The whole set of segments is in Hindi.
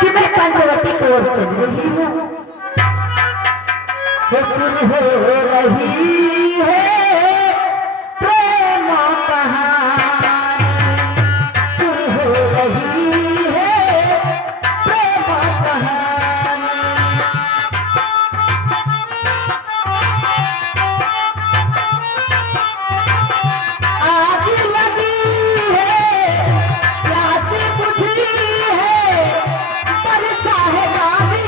कि मैं पंचवटी की ओर चल रही हूँ। शुरू हो रही है प्रेम कहानी, शुरू हो रही है प्रेम कहानी। आग लगी है, प्यास बुझी है, बरसा है पानी,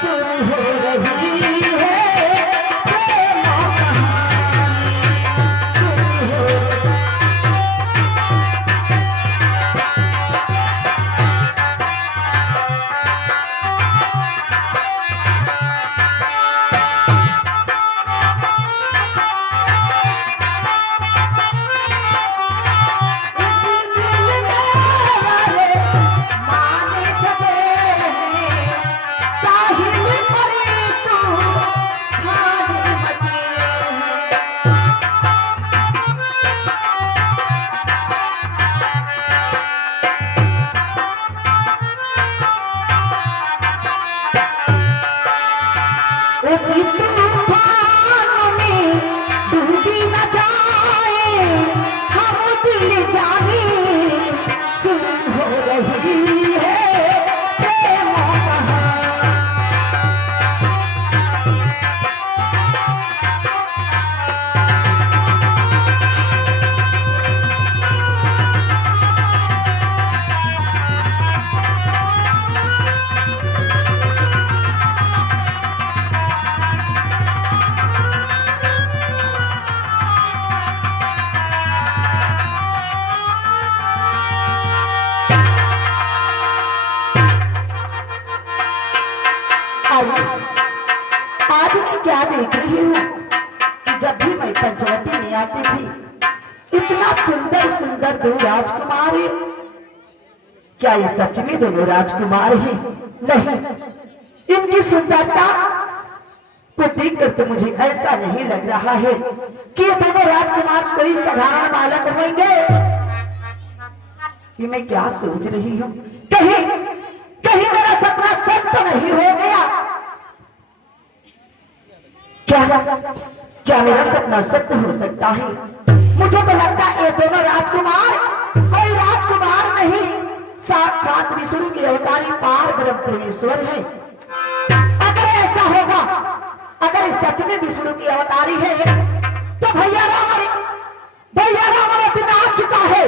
शुरू हो रही है प्रेम कहानी, शुरू हो उसी दिल मेरे माने जबे हैं, साहिल परे तू खाने मचे हैं। उसी तूफान में डूबी न जाए हम दिल जाने, शुरू हो रही है प्रेम कहानी। आइए, आज मैं क्या देख रही हूँ कि जब भी मैं पंचवटी में आती थी, इतना सुंदर सुंदर दो राजकुमारी, क्या ये सच में दोनों राजकुमार हैं? नहीं, इनकी सुंदरता को देखकर तो मुझे ऐसा नहीं लग रहा है कि ये दोनों राजकुमार कोई साधारण बालक होंगे। कि मैं क्या सोच रही हूँ, कहीं कहीं मेरा सपना सच तो नहीं हो गया? क्या मेरा सपना सत्य हो सकता है? मुझे तो लगता है ये दोनों राजकुमार कोई राजकुमार नहीं, साक्षात विष्णु के अवतारी पार ब्रह्म परमेश्वर है। अगर ऐसा होगा, अगर इस सच में विष्णु की अवतारी है, तो भैया रावण दिन आ चुका है।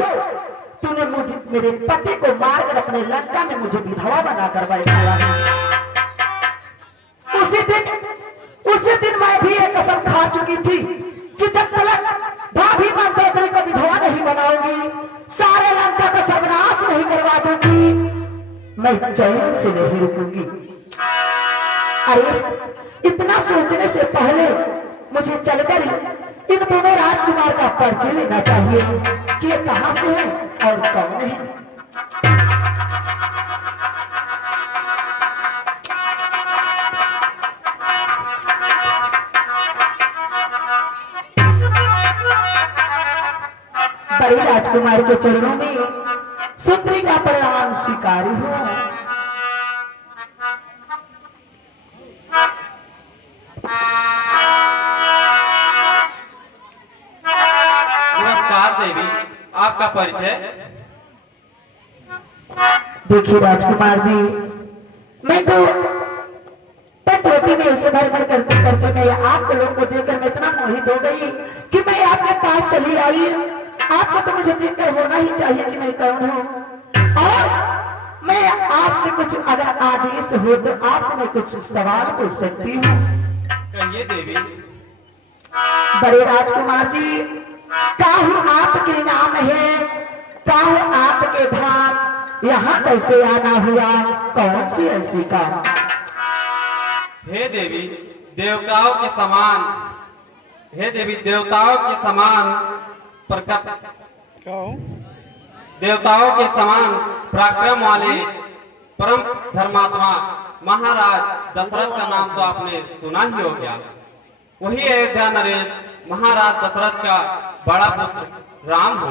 तूने मुझे मेरे पति को मारकर अपने लंका में मुझे विधवा बनाकर बैठाया है। उसी दिन मैं भी एक कसम खा चुकी थी कि जब तक भाभी मंदोदरी को विधवा नहीं बनाऊंगी, सारे लंका का सर्वनाश नहीं करवा दूंगी, मैं चैन से नहीं रुकूंगी। अरे इतना सोचने से पहले मुझे चलकर इन दोनों राजकुमार का परिचय लेना चाहिए कि ये कहां से है और कौन है। बड़े राजकुमार के चरणों में सुंदरी का प्रणाम स्वीकारी हूं। नमस्कार देवी, आपका परिचय? देखिए राजकुमार जी, मैं तो पंचवटी में ऐसे भर भर करते करते मैं आप लोगों को देखकर मैं इतना मोहित हो गई कि मैं आपके पास चली आई। आपको तो मुझे देखकर होना ही चाहिए कि मैं कौन हूँ, और मैं आपसे कुछ अगर आदेश हो तो आपसे मैं कुछ सवाल पूछ सकती हूँ। कहिए देवी। बड़े राजकुमार जी, काहू आपके नाम है, काहू आपके धाम, यहाँ कैसे आना हुआ, कौन सी ऐसी काम? हे देवी, देवताओं के समान, हे देवी देवताओं के समान प्रकट, देवताओं के समान पराक्रम वाले परम धर्मात्मा महाराज दशरथ का नाम तो आपने सुना ही हो गया। वही अयोध्या नरेश महाराज दशरथ का बड़ा पुत्र राम हो।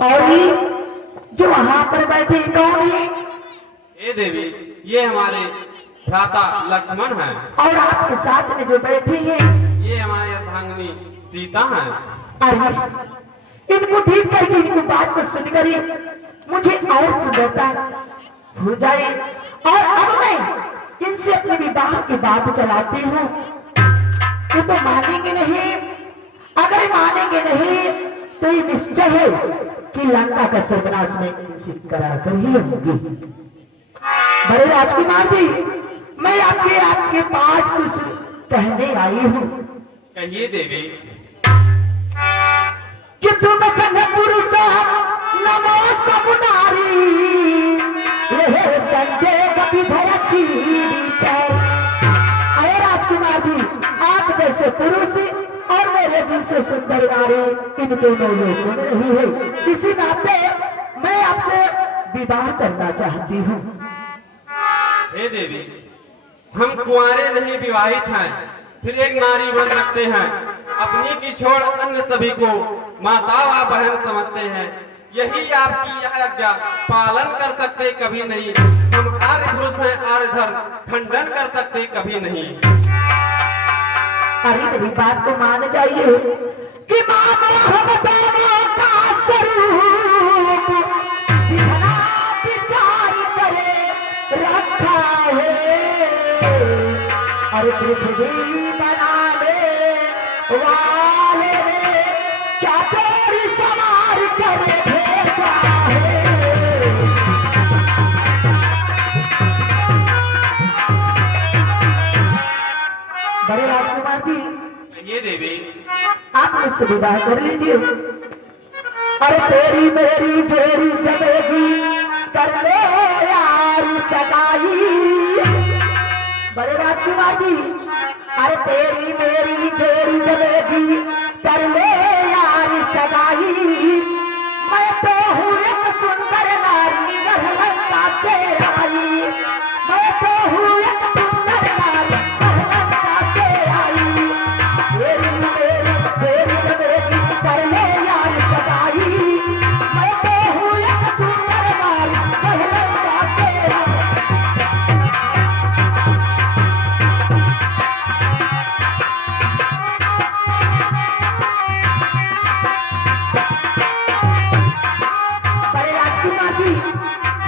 और जो वहां पर बैठी कौन है? हे देवी, ये हमारे भ्राता लक्ष्मण हैं। और आपके साथ में जो बैठी है ये हमारी अर्धांगिनी सीता हैं। अरे इनको ठीक करके इनको बात को सुनकर ही मुझे और सुंदरता हो जाए और अब मैं इनसे अपने विवाह की बात चलाती हूँ। ये तो मानेंगे नहीं, अगर मानेंगे नहीं तो ये निश्चय है कि लंका का सर्वनाश में इनसे कराकर ही होगी। बड़े राजकुमार जी, मैं आपके पास कुछ कहने आई हूँ। कहिए देवी। कि तुम संग पुरुष नमो समुदारी, यह संजय कपिधर की विचार। अरे राजकुमार जी, आप जैसे पुरुष और मेरे जैसे सुंदर नारी इन दोनों लोगों में नहीं है, इसी नाते मैं आपसे विवाह करना चाहती हूँ। हे देवी, हम कुंवारे नहीं विवाहित हैं, फिर एक नारी व्रत रखते हैं, अपनी की छोड़ अन्य सभी को माता व बहन समझते हैं। यही आपकी यह आज्ञा पालन कर सकते कभी नहीं। हम आर्य पुरुष हैं, आर्य धर्म खंडन कर सकते कभी नहीं। अरे मेरी बात को मान जाइए कि मानो हम दोनों का स्वरूप विधना विचार करे रखा है। अरे पृथ्वी बनाने वाले ने क्या चोरी सवार करे भेजा है। बड़े राजकुमार जी, ये देवी, आप मुझसे विवाह कर लीजिए। अरे तेरी मेरी जोड़ी जमेगी, कर लो यार सगाई। बड़े राजकुमार जी, अरे तेरी मेरी जोड़ी जमेगी, कर लो यार सगाई। मैं तो हूँ एक सुंदर नारी, लंका से आई। मैं तो हूँ एक सुंदर नारी, लंका से आई। तेरी मेरी जोड़ी जमेगी, कर लो यार सगाई। मैं तो हूँ एक सुंदर नारी, लंका से आई। बड़े राजकुमार जी,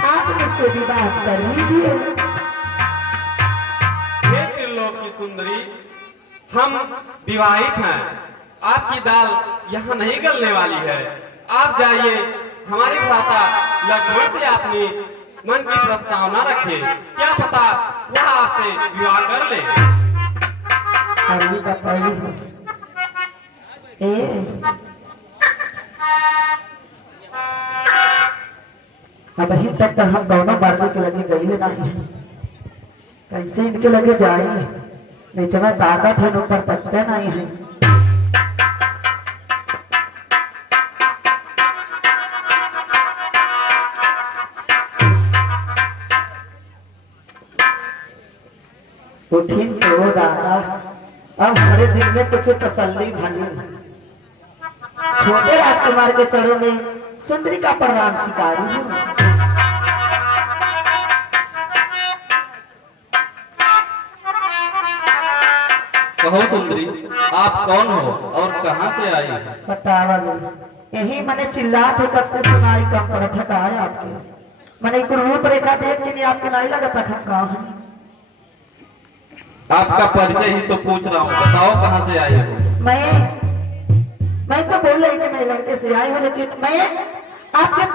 आप मुझसे विवाह कर लीजिए। हे त्रिलोक की सुंदरी, हम विवाहित हैं। आपकी दाल यहाँ नहीं गलने वाली है। आप जाइए, हमारे भ्राता लक्ष्मण से अपनी मन की प्रस्तावना रखें। क्या पता वह आपसे विवाह कर ले। अरे पापा अभी तक तो हम दोनों बार्गे के लगे गई नहीं, कैसे इनके लगे जाए। नीचे में ताकत है, ऊपर तकते नहीं है। उठी तो दादा, अब हमारे दिल में कुछ तसल्ली भली। छोटे राजकुमार के चरणों में सुंदरी का प्रणाम स्वीकारी हूँ। कहो सुंदरी, आप कौन हो और कहाँ से आई? बतावा यही मैंने चिल्लाते कब से सुनाई कम पड़ा था। कहा है आपके मैंने एक रूप रेखा देख के नहीं आपके नहीं लगा था हम कहाँ हैं। आपका परिचय ही तो पूछ रहा हूँ, बताओ कहाँ से आई हो? मैं तो बोल रही कि मैं लंके से आई हूँ, लेकिन मैं आपके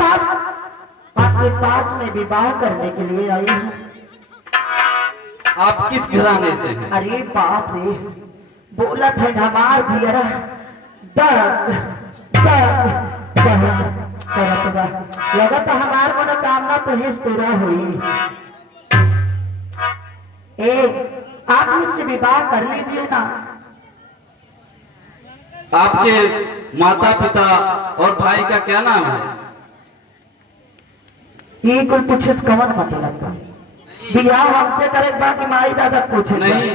पास में विवाह करने के लिए आई हूँ। आप किस घराने से हैं? अरे बाप रे, बोला था हमार जियरा दर्द दर्द करत बा। लगा तो हमार मनोकामना तो हिस पूरा हुई। आप मुझसे विवाह कर लीजिए ना। आपके माता पिता और भाई का क्या नाम है? ये कोई पूछे कवन मतलब का बियाह हमसे करे बाकी माई दादा पूछे नहीं,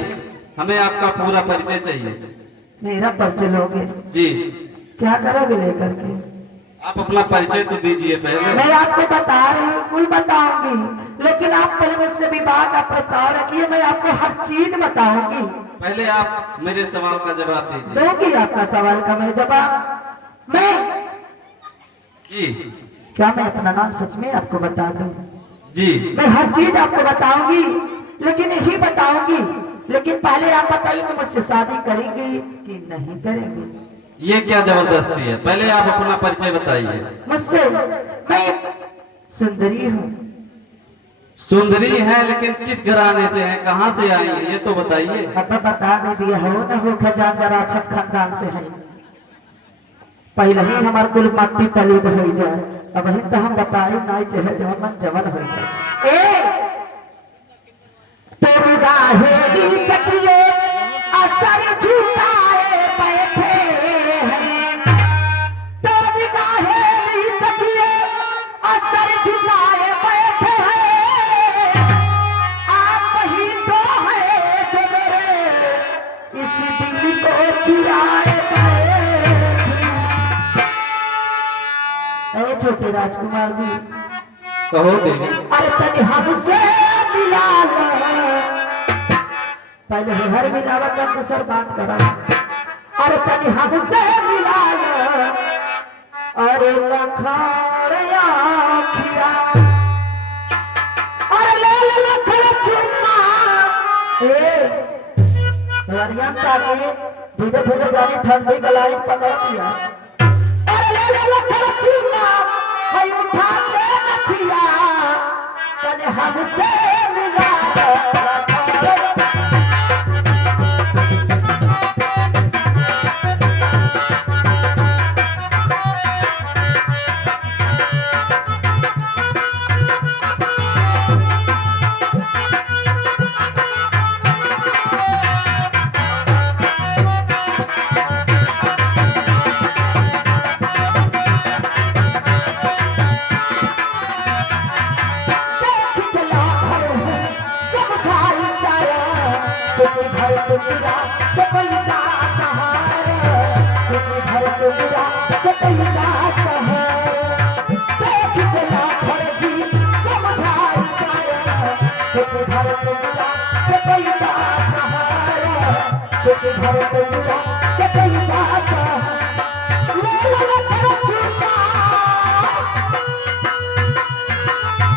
हमें आपका पूरा परिचय चाहिए। मेरा परिचय लोगे? जी। क्या करोगे लेकर के? आप अपना परिचय तो दीजिए पहले। मैं आपको बता रही हूँ, कुल बताऊंगी, लेकिन आप पहले मुझसे विवाह का प्रस्ताव रखिए, मैं आपको हर चीज बताऊंगी। पहले आप मेरे सवाल का जवाब दीजिए। दूंगी आपका सवाल का मैं जवाब। मैं जी क्या मैं अपना नाम सच में आपको बता दूं? जी। मैं हर चीज आपको बताऊंगी, लेकिन यही बताऊंगी, लेकिन पहले आप बताइए कि मुझसे शादी करेंगे कि नहीं करेंगे? ये क्या जबरदस्ती है? पहले आप अपना परिचय बताइए। मुझसे मैं एक सुंदरी हूँ। सुंदरी है, लेकिन किस घराने से है, कहाँ से आई है, ये तो बताइए। अब बता दे दिया हो न हो, खजान जरा अच्छा खानदान से है, पहले ही हमार कुल मट्टी पलीद हो जाए, अब ही तो हम बताए ना चाहे जवन मन जवन हो जाए। ए तो निगाहे की चक्रिये असर झुकाए बैठे हैं, तो निगाहे की चक्रिये असर झुकाए बैठे हैं, आप ही तो है जो मेरे इस दिल को चुराए बैठे। ए छोटे राजकुमार जी, कहो देवी। अरे तनी हमसे मिला लो, पहले ही हर मिलावा का दूसर बात करा। अरे तनी हमसे मिला लो, अरे लखड़िया खिया, अरे ले ले लखड़ चुम्मा। हरियाण ताके धीरे धीरे जानी ठंडी गलाई पकड़ दिया। अरे ले ले लखड़ चुम्मा, है उठा के नथिया, तने हमसे मिला लो लखड़। घर से बुरा से पैदा सहारा, घर से बुरा से पैदा सहारा, देख के ना फर्जी समझाई सारा, घर से बुरा से पैदा सहारा, घर से बुरा से पैदा सहारा। ले ले लखड़ चुम्मा,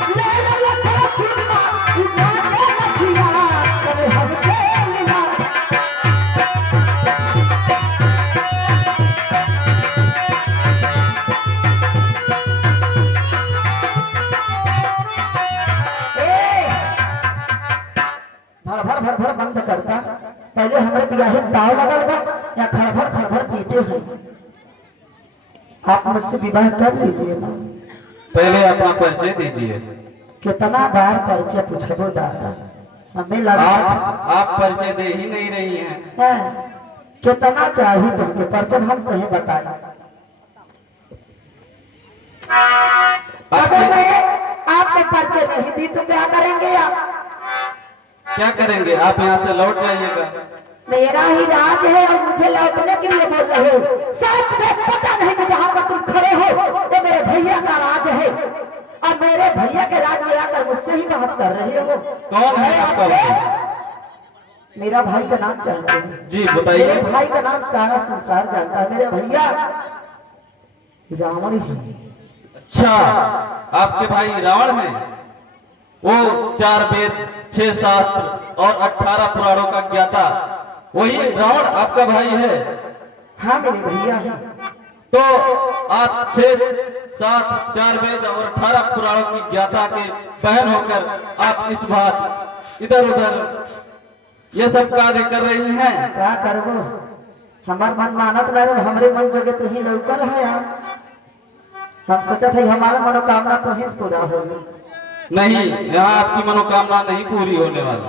ले ले लखड़ चुम्मा, उठा के नथिया, तने हमसे मिला। भर भर भर बंद करता, पहले हमारे बियाहे ताव लगल बा या खड़भर खड़भर पीटे हैं। आप मुझसे विवाह कर लीजिए ना। पहले अपना परिचय दीजिए। कितना बार परिचय पूछबो दादा, हमें लगा आप परिचय दे ही नहीं रही हैं। है कितना चाहिए तुमके परिचय हम तुम्हें बताए। अगर मैं आपको परिचय नहीं दी तो क्या करेंगे आप? क्या करेंगे? आप यहाँ से लौट जाइएगा। मेरा ही राज है और मुझे लौटने के लिए बोल रहे हो। शायद तुम्हें पता नहीं कि जहाँ पर तुम खड़े हो वो मेरे भैया का राज है, और मेरे भैया के राज में आकर मुझसे ही बहस कर रहे हो। कौन है आपका भाई? मेरा भाई का नाम जानते हैं? जी बताइए। मेरे भाई का नाम सारा संसार जानता है। मेरे भैया रावण है। अच्छा, आपके भाई रावण हैं? वो 4 वेद 6 शास्त्र और 18 पुराणों का ज्ञाता, वही रावण आपका भाई है? हाँ मेरे भैया है। तो आप 6 7 4 वेद और 18 पुराणों की ज्ञाता के बहन होकर आप इस बात इधर उधर ये सब कार्य कर रही हैं। क्या करबो, हमार मन मानत नहीं, हमारे मन जगह तो ही लौकल है यार। हम सोचा था हमारा मनोकामना तो ही पूरा होगी। नहीं, यहाँ आपकी मनोकामना नहीं पूरी होने वाली।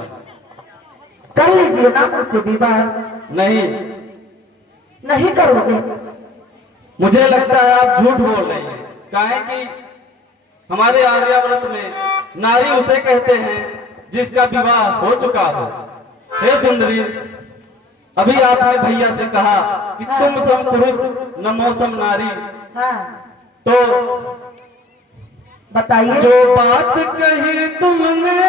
कर लीजिए ना मुझसे विवाह। नहीं, नहीं करोगे? मुझे लगता है आप झूठ बोल रही हैं। काहे कि हमारे आर्यावर्त में नारी उसे कहते हैं जिसका विवाह हो चुका हो। हे सुंदरी, अभी आपने भैया से कहा कि तुम सम पुरुष न मौसम नारी। हाँ। तो बताइए। जो बात कही तुमने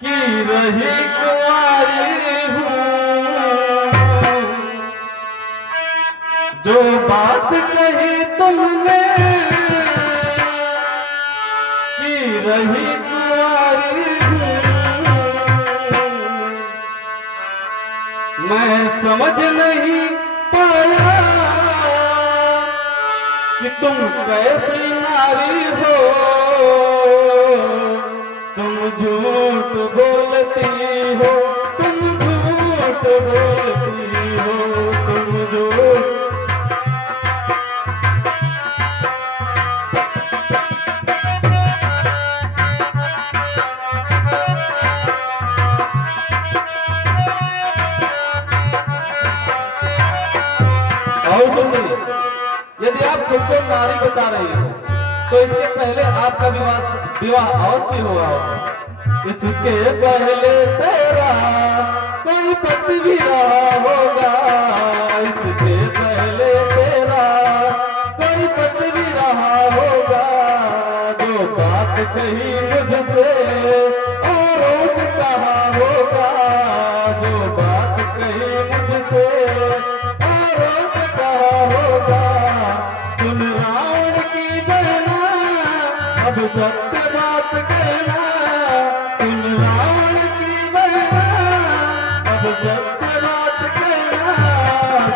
कि रही कुंवारी हूँ, जो बात कही तुमने कि रही कुंवारी हूँ, मैं समझ नहीं पाया कि तुम कैसी नारी हो, तुम झूठ बोलती हो, तुम झूठ बोलती हो, तुम झूठ। और सुनिए, यदि आप खुद को नारी बता रही हो तो इसके पहले आपका विवाह अवश्य हुआ होगा। इसके पहले तेरा कोई पति भी रहा होगा, इसके पहले तेरा कोई पति भी रहा होगा। जो बात कही मुझसे और रोज कहा होगा, जो बात कही मुझसे और रोज कहा होगा। सुन रावण की बहना अब सत्य बात कहना, सुन रावण की बहना अब सत्य बात कहना।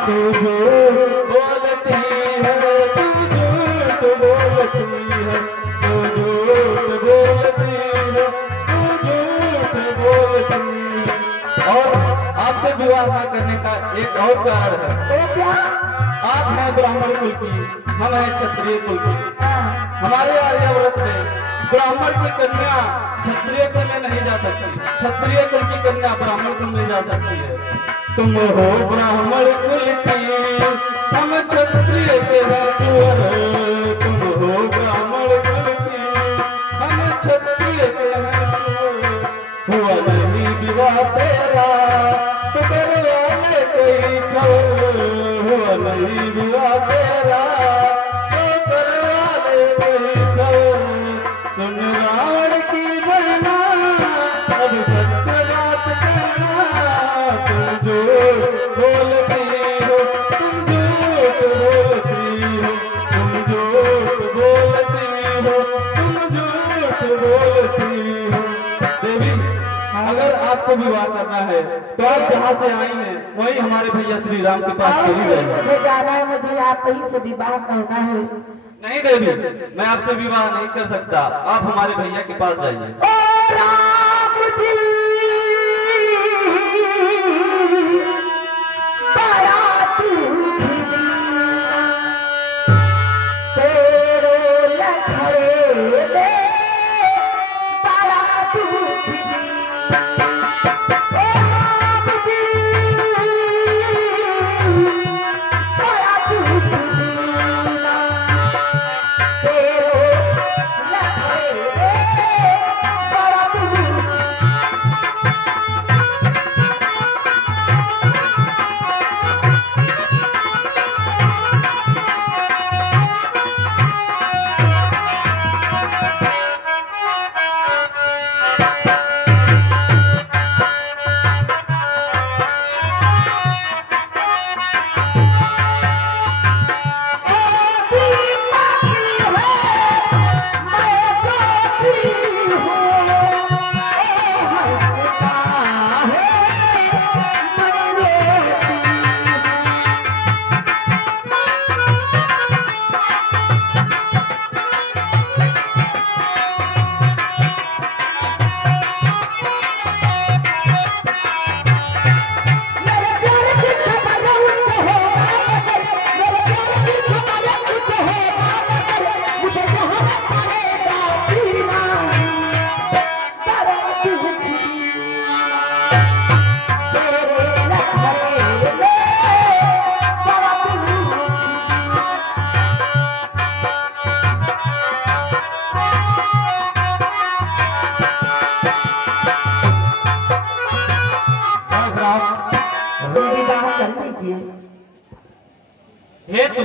तू झूठ बोलती है, तू झूठ बोलती है, तू झूठ बोलती है, तू झूठ बोलती है। और आपसे विवाह न करने का एक और कारण है। तो क्या? आप हैं ब्राह्मण कुल की, हम हैं क्षत्रिय कुल की। हाँ। हमारे आर्यावर्त में ब्राह्मण की कन्या क्षत्रिय कुल में नहीं जा सकती, क्षत्रिय कुल की कन्या ब्राह्मण कुल में जा सकती है। तुम हो ब्राह्मण कुल की, हम क्षत्रिय के हैं सुअर। तुम हो ब्राह्मण कुल की, हम क्षत्रिय के हैं सुअर। हुआ नहीं विवाह तेरा तो करवाले कोई ठोर, हुआ नहीं विवाह तेरा तो करवाले कोई ठोर। सुन रावण की बहना अब सत्य बात कहना, तुम झूठ बोलती हो, तुम झूठ बोलती हो, तुम झूठ बोलती हो, तुम झूठ बोलती हो। देवी, अगर आपको विवाह करना है तो आप जहाँ से आई हैं वही हमारे भैया श्री राम के पास चली जाइए। मुझे जाना है, मुझे आप कहीं से विवाह करना है। नहीं देवी, मैं आपसे विवाह नहीं कर सकता, आप हमारे भैया के पास जाइए। ओ राम जी, बड़ा दुख दीना, तेरे लखड़े में बड़ा दुख दीना। ओ राम जी, बड़ा दुख दीना, तेरे लखड़े में बड़ा दुख।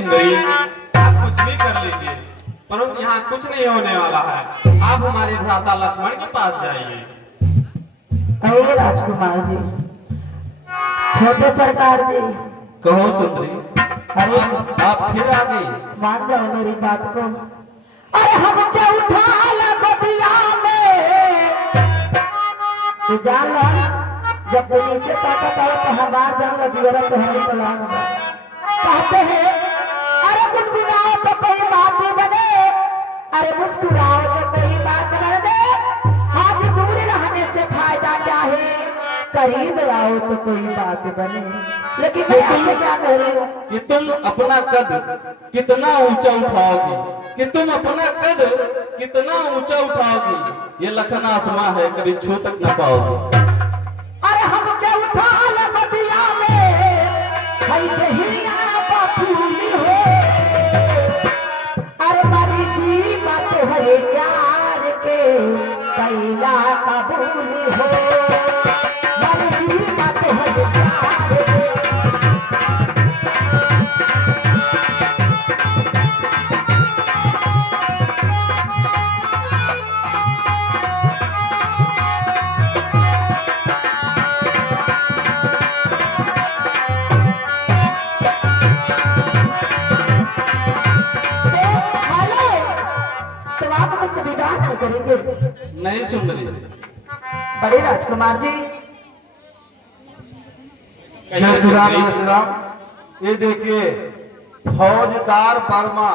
सुंदरी, आप कुछ भी कर लीजिए, परंतु यहाँ कुछ नहीं होने वाला है। आप हमारे भ्राता लक्ष्मण के पास जाइए। अरे राजकुमार जी, छोटे सरकार जी, कहो सुंदरी, अरे आप फिर आ गई। मान जाओ मेरी बात को। अरे हम क्या उठा ला बदिया में, तू जान ला, जब तू नीचे ताकत आवे तो हमार जान ला दियरा तो हमें पलान बा। कहते हैं अरे गुनगुनाओ तो कोई बात बने, अरे मुस्कुराओ तो कोई बात बने, आज दूर रहने से फायदा क्या है, करीब आओ तो कोई बात बने। लेकिन मैं ऐसे क्या कह रही हूँ कि तुम अपना कद कितना ऊंचा उठाओगी, कि तुम अपना कद कितना ऊंचा उठाओगी, ये लखन आसमां है, कभी छू तक न पाओगी। अरे हम क्या उठा ले बदिया में, हई दहिया बाथरूमी हो, अरे मरी जी बात हरे प्यार के कैला कबूल हो, मरी जी बात हरे प्यार के। तो आप मुझसे विवाह नहीं करेंगे? नहीं सुंदरी, बड़े राजकुमार जी, कहिए सुंदरी। ये देखिए फौजदार वर्मा